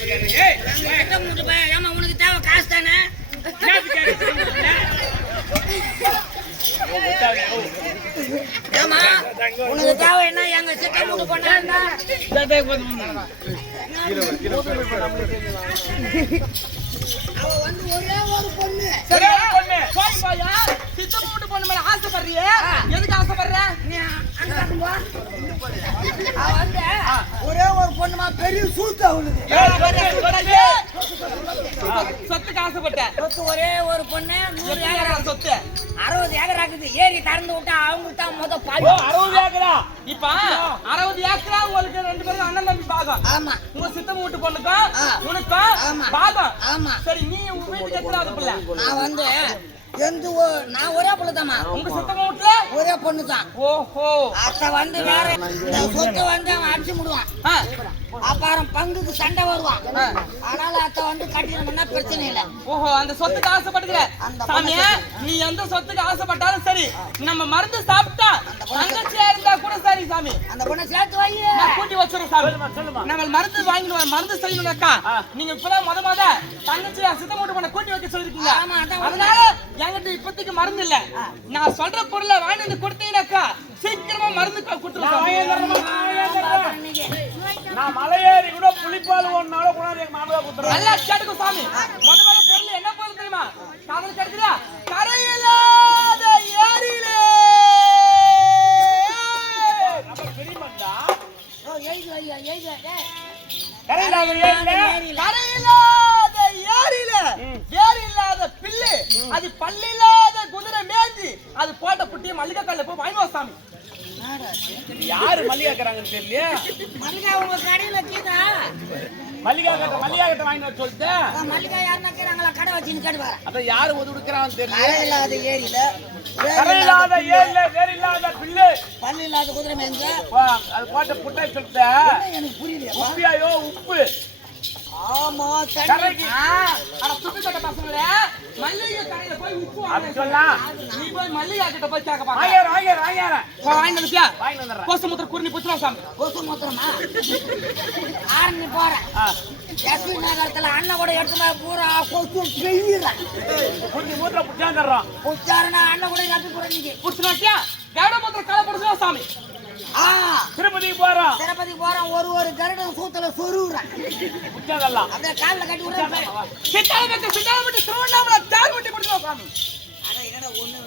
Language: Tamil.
போய், உனக்கு தேவை காசு தானே ஏம்மா, உனக்கு தேவை என்ன? எங்க சிட்ட? அவ வந்து ஒரே ஒரு பொண்ணு. சரி போய் பாயா பொண்ணு மேல ஆசைப்படுறியே? எதுக்கு ஆசைப்படுற? நீ அங்க பாருங்க வா. அவ வந்து ஒரே ஒரு பொண்ணுமா? பெரிய சூத்து அவளுக்கு சொத்துக்கு ஆசைப்பட்ட சொத்து ஒரே ஒரு பொண்ணு நூறு ஏக்கரா ஏக்கரா சொத்து? அறுபது ஏக்கர் ஆகுது ஏரி திறந்து விட்டா அவங்களுக்கு தான் முத பாதி. இப்ப அறுபது ஏக்கரா உங்களுக்கு ரெண்டு பேரும் அண்ணன் தம்பி பாகம். ஆமா. உங்க சித்தப்பா வீட்டு பொண்ணுக்கும். உனக்கும். பாகம். ஆமா. சரி நீ உங்க வீட்டுக்கு எத்தனாவது பிள்ளை? நான் வந்து எந்த நான் ஒரே பொண்ணு உங்க சித்தப்பா வீட்டுல ஒரே பொண்ணு தான் ஓஹோ. அத்தை வந்து வேற இந்த சொத்து வந்து அவன் அடிச்சு முடுவான். அப்புறம் பங்குக்கு சண்டை வருவான். அதனால அத்தை வந்து கட்டினோம்னா பிரச்சனை இல்லை. ஓஹோ அந்த சொத்துக்கு ஆசைப்பட்டுக்கிற அந்த சாமி நீ எந்த சொத்துக்கு ஆசைப்பட்டாலும் சரி நம்ம மருந்து சாப்பிட்டா தங்கச்சியா இருந்தா கூட சரி சாமி. அந்த பொண்ணை சேர்த்து வை. நான் கூட்டி வச்சிருக்கேன் சாமி. நம்ம மருந்து வர மருந்து செய்யணும்னாக்கா நீங்க இப்பதான் முத முத தங்கச்சியா சித்த மூட்டு பண்ண கூட்டி வைக்க சொல்லிருக்கீங்க. அதனால என்கிட்ட இப்போதைக்கு மருந்து இல்ல. நான் சொல்ற பொருளை வாங்கி வந்து கொடுத்தீங்கன்னாக்கா சீக்கிரமா மருந்து கொடுத்துருவோம் நான் மலையேறி கூட புளிப்பால் ஒன்னால கொண்டாந்து எங்க மாமலா குத்துறேன் நல்லா கேட்டுக்கும் சாமி. முத முத பொருள் என்ன பொருள் தெரியுமா? காதல் கிடைக்குதா கரையில்லாத ஏரியிலே. நம்ம பெரியமண்டா டேய். கரையிலாத ஏரியில கரையில்லாத ஏரியில வேறு இல்லாத பில்லு அது பல்லில்லாத குதிரை மேஞ்சி அது போட்ட புட்டிய மல்லிகை கல்ல போய் வாங்கி சாமி? யாரு மல்லிகா கறாங்கன்னு தெரியல மல்லிகா உங்க கடையில கீதா. மல்லிகா கட்ட மல்லிகா கட்ட வாங்கி வர சொல்லிட்டு? மல்லிகா யாருன்னா கேட்கிறாங்களா கடை வச்சுன்னு கேட்டு அதான் யாரு ஒது கொடுக்கறான்னு தெரியல கரை இல்லாத ஏரியில கரையிலாத இல்லாத ஏரியில வேற இல்லாத பில்லு. பல்லு இல்லாத குதிரை மேஞ்ச. அது போட்ட புட்டாய் சொல்லிட்டு. எனக்கு உப்பியாயோ உப்பு. ஆமா ஆ, அட துப்பி கட்ட பசங்களே மல்லிகை வாங்க சொல்லலாம் நீ போய் மல்லிகை கிட்ட போய் கேட்க ஆயிரம் ஆயிரம் வாங்கிட்டு வந்துட்டியா வாங்கி வந்துடுறேன். கோசமுத்திர குருணி புத்துவா சாமி. கொசு மூத்திரமா ஆரம்பி போறேன் ஆ, எஸ்பி நகரத்துல அண்ணன் கூட எடுத்து பூரா கொசு பெய்யுறான் குருதி மூத்திர புடிச்சாந்துடுறோம் உச்சாரணா அண்ணன் கூட நப்பி கருடமுத்திர கால புடிச்சுவா சாமி. ஆ. திருப்பதிக்கு போறோம் திருப்பதி போறான் ஒரு ஒரு கருடன் சூத்துல சொருகுறான் அப்படியே காலில் கட்டி விடுறான். சித்தால பத்தி சித்தால பத்தி திருவண்ணாமலை தேர் வண்டி புடிச்சுவா சாமி அட என்னடா ஒண்ணு